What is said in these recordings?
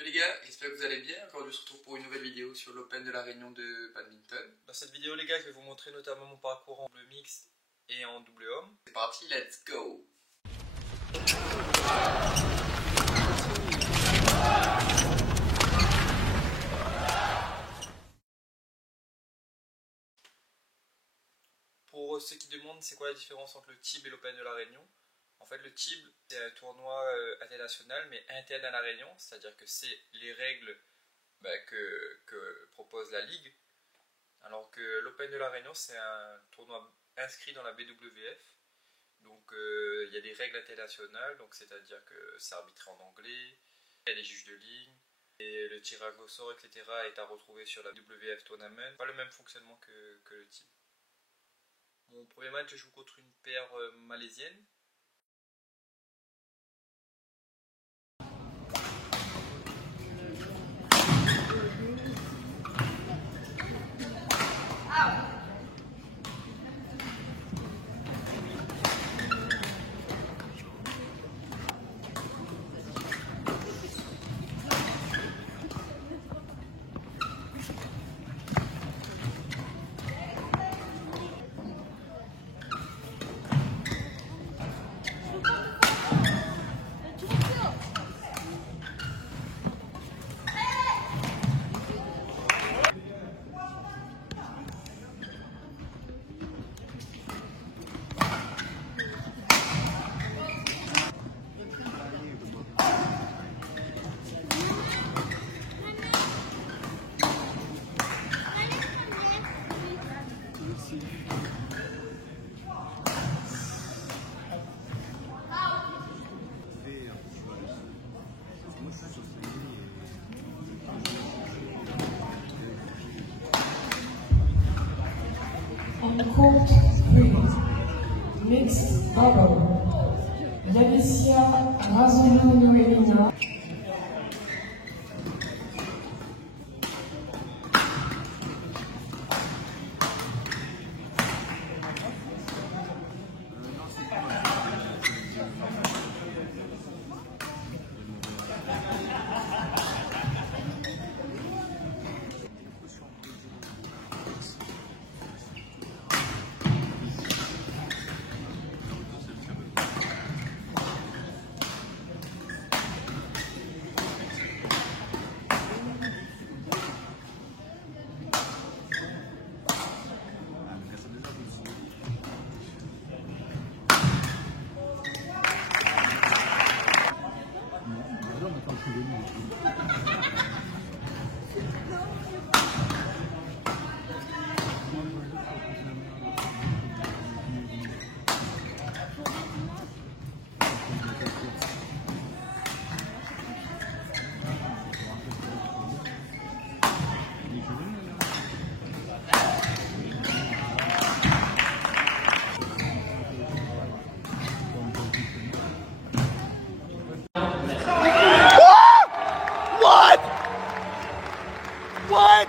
Yo les gars, j'espère que vous allez bien. Aujourd'hui on se retrouve pour une nouvelle vidéo sur l'Open de la Réunion de badminton. Dans cette vidéo les gars, je vais vous montrer notamment mon parcours en double mixte et en double homme. C'est parti, let's go. Pour ceux qui demandent c'est quoi la différence entre le TIB et l'Open de la Réunion, en fait le TIB c'est un tournoi international mais interne à la Réunion, c'est-à-dire que c'est les règles que propose la Ligue, alors que l'Open de la Réunion c'est un tournoi inscrit dans la BWF, donc il y a des règles internationales, donc c'est-à-dire que c'est arbitré en anglais, il y a des juges de ligne, et le tirage au sort etc. est à retrouver sur la WF Tournament, pas le même fonctionnement que le TIB. Mon premier match, je joue contre une paire malaisienne. On court 3, mixed double, Yalicia Razulu-Noelina. What? What?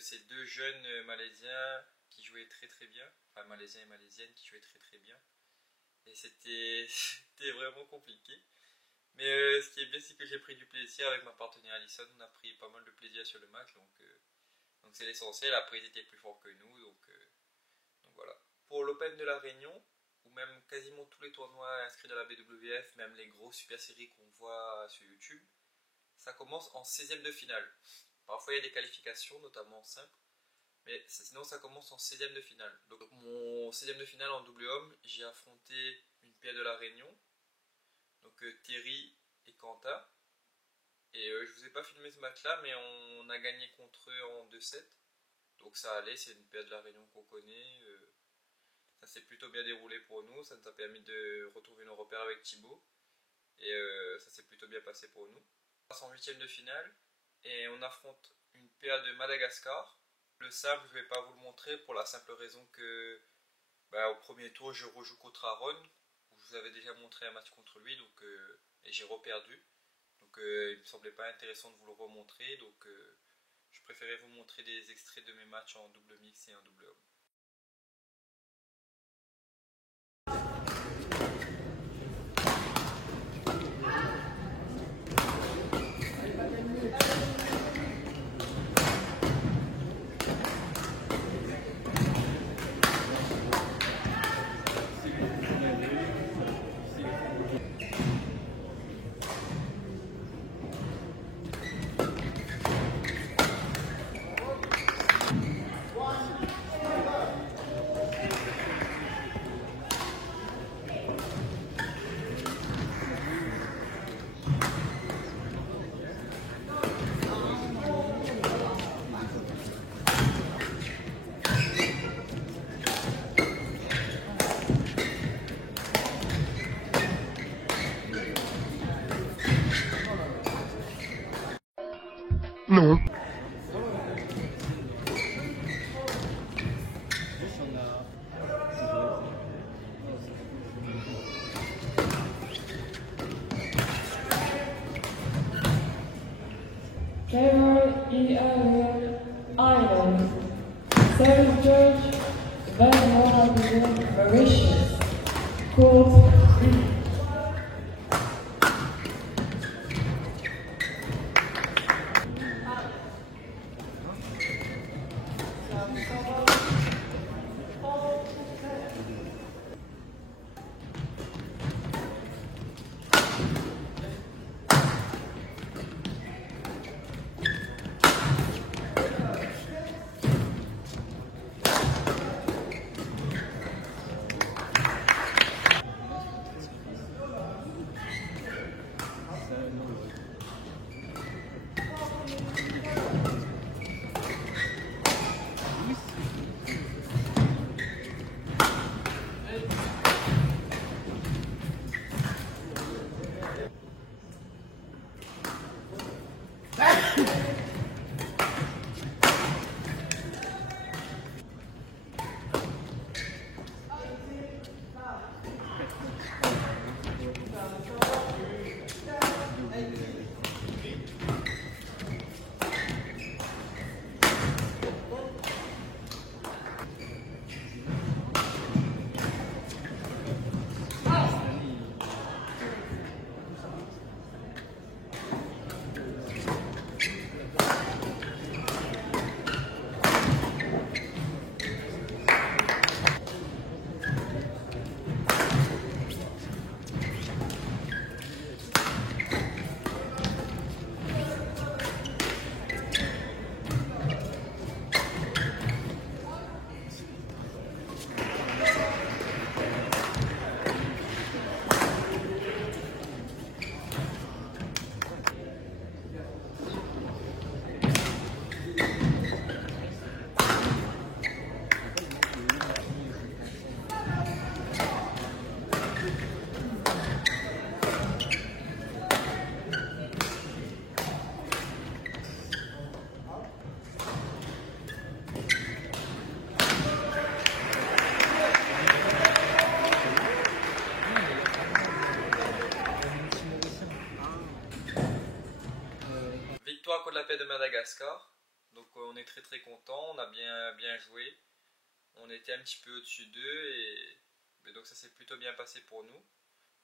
Ces deux jeunes Malaisiens qui jouaient très bien, enfin Malaisiens et Malaisiennes qui jouaient très bien, et c'était vraiment compliqué. Mais ce qui est bien, c'est que j'ai pris du plaisir avec ma partenaire Alison. On a pris pas mal de plaisir sur le match, donc c'est l'essentiel. Après, ils étaient plus forts que nous, donc voilà. Pour l'Open de la Réunion, ou même quasiment tous les tournois inscrits dans la BWF, même les gros super séries qu'on voit sur YouTube, ça commence en 16e de finale. Parfois il y a des qualifications, notamment en simple, mais sinon ça commence en 16e de finale. Donc mon 16e de finale en double homme, j'ai affronté une paire de la Réunion, donc Terry et Quentin. Et je vous ai pas filmé ce match-là, mais on a gagné contre eux en 2-7. Donc ça allait, c'est une paire de la Réunion qu'on connaît. Ça s'est plutôt bien déroulé pour nous, ça nous a permis de retrouver nos repères avec Thibaut. Et ça s'est plutôt bien passé pour nous. On passe en 8e de finale. Et on affronte une paire de Madagascar. Le simple, je ne vais pas vous le montrer pour la simple raison que au premier tour, je rejoue contre Aaron, où je vous avais déjà montré un match contre lui, donc, et j'ai reperdu. Donc il ne me semblait pas intéressant de vous le remontrer, donc je préférais vous montrer des extraits de mes matchs en double mix et en double homme. Non. Carol E. Island, St. George, Vanuatu, Mauritius, Court 3. Madagascar. Donc on est très content, on a bien joué. On était un petit peu au-dessus d'eux et donc ça s'est plutôt bien passé pour nous.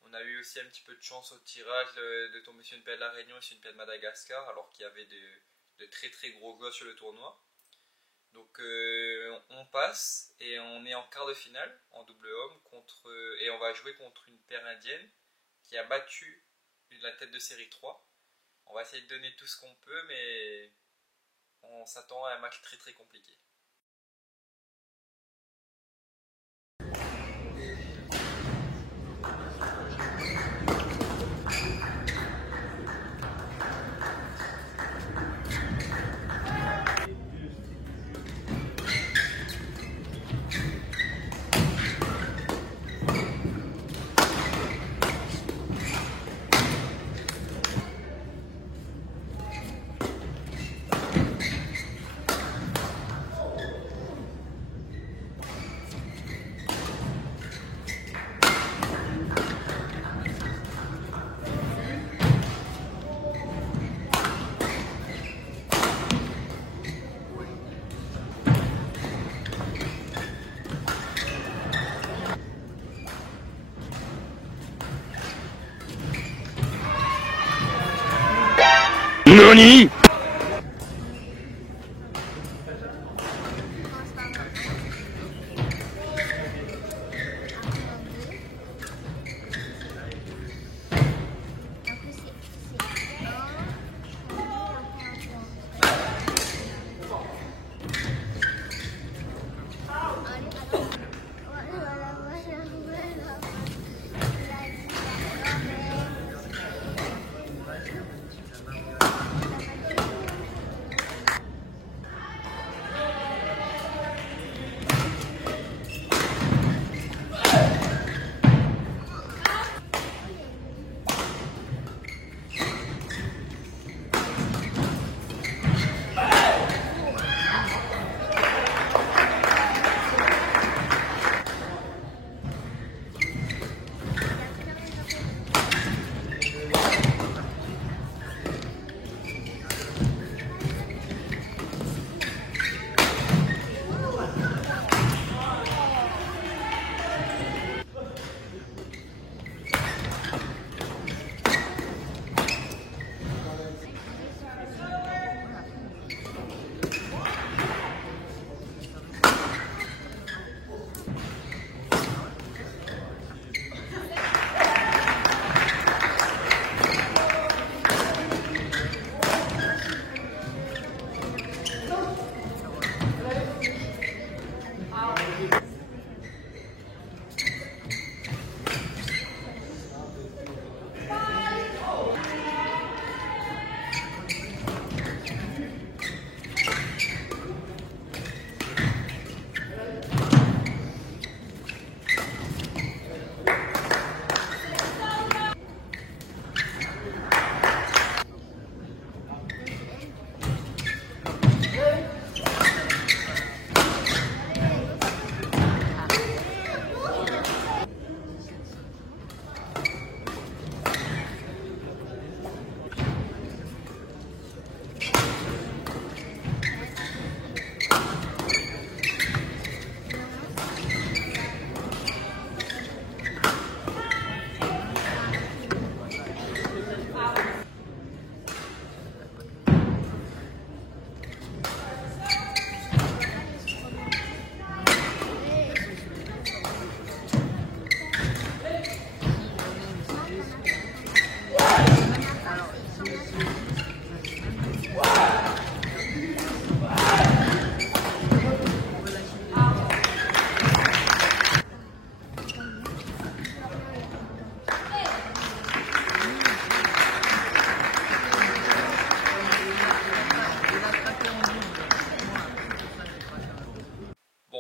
On a eu aussi un petit peu de chance au tirage de tomber sur une paire de la Réunion et sur une paire de Madagascar, alors qu'il y avait de très gros gars sur le tournoi. Donc on passe et on est en quart de finale en double homme et on va jouer contre une paire indienne qui a battu la tête de série 3. On va essayer de donner tout ce qu'on peut, mais on s'attend à un match très compliqué. NANI?!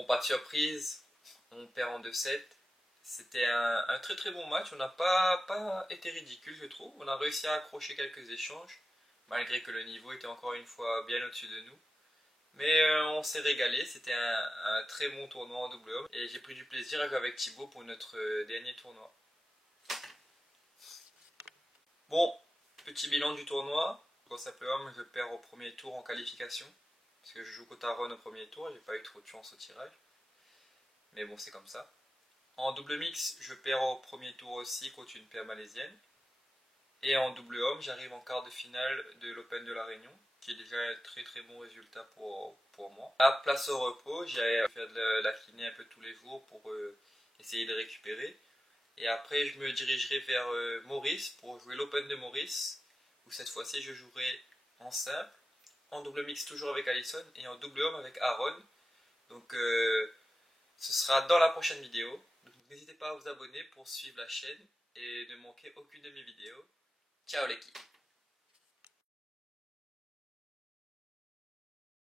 Pas de surprise, on perd en 2-7. C'était un très bon match, on n'a pas été ridicule je trouve. On a réussi à accrocher quelques échanges, malgré que le niveau était encore une fois bien au-dessus de nous. Mais on s'est régalé, c'était un très bon tournoi en double homme. Et j'ai pris du plaisir à jouer avec Thibaut pour notre dernier tournoi. Bon, petit bilan du tournoi. En simple homme, je perds au premier tour en qualification. Parce que je joue contre Aaron au premier tour, j'ai pas eu trop de chance au tirage. Mais bon, c'est comme ça. En double mix, je perds au premier tour aussi contre une paire malaisienne. Et en double homme, j'arrive en quart de finale de l'Open de la Réunion, qui est déjà un très très bon résultat pour moi. À place au repos, j'ai faire de la kiné un peu tous les jours pour essayer de récupérer. Et après, je me dirigerai vers Maurice pour jouer l'Open de Maurice, où cette fois-ci, je jouerai en simple, en double mix toujours avec Alison et en double homme avec Aaron. Donc, ce sera dans la prochaine vidéo. Donc, n'hésitez pas à vous abonner pour suivre la chaîne et ne manquer aucune de mes vidéos. Ciao l'équipe!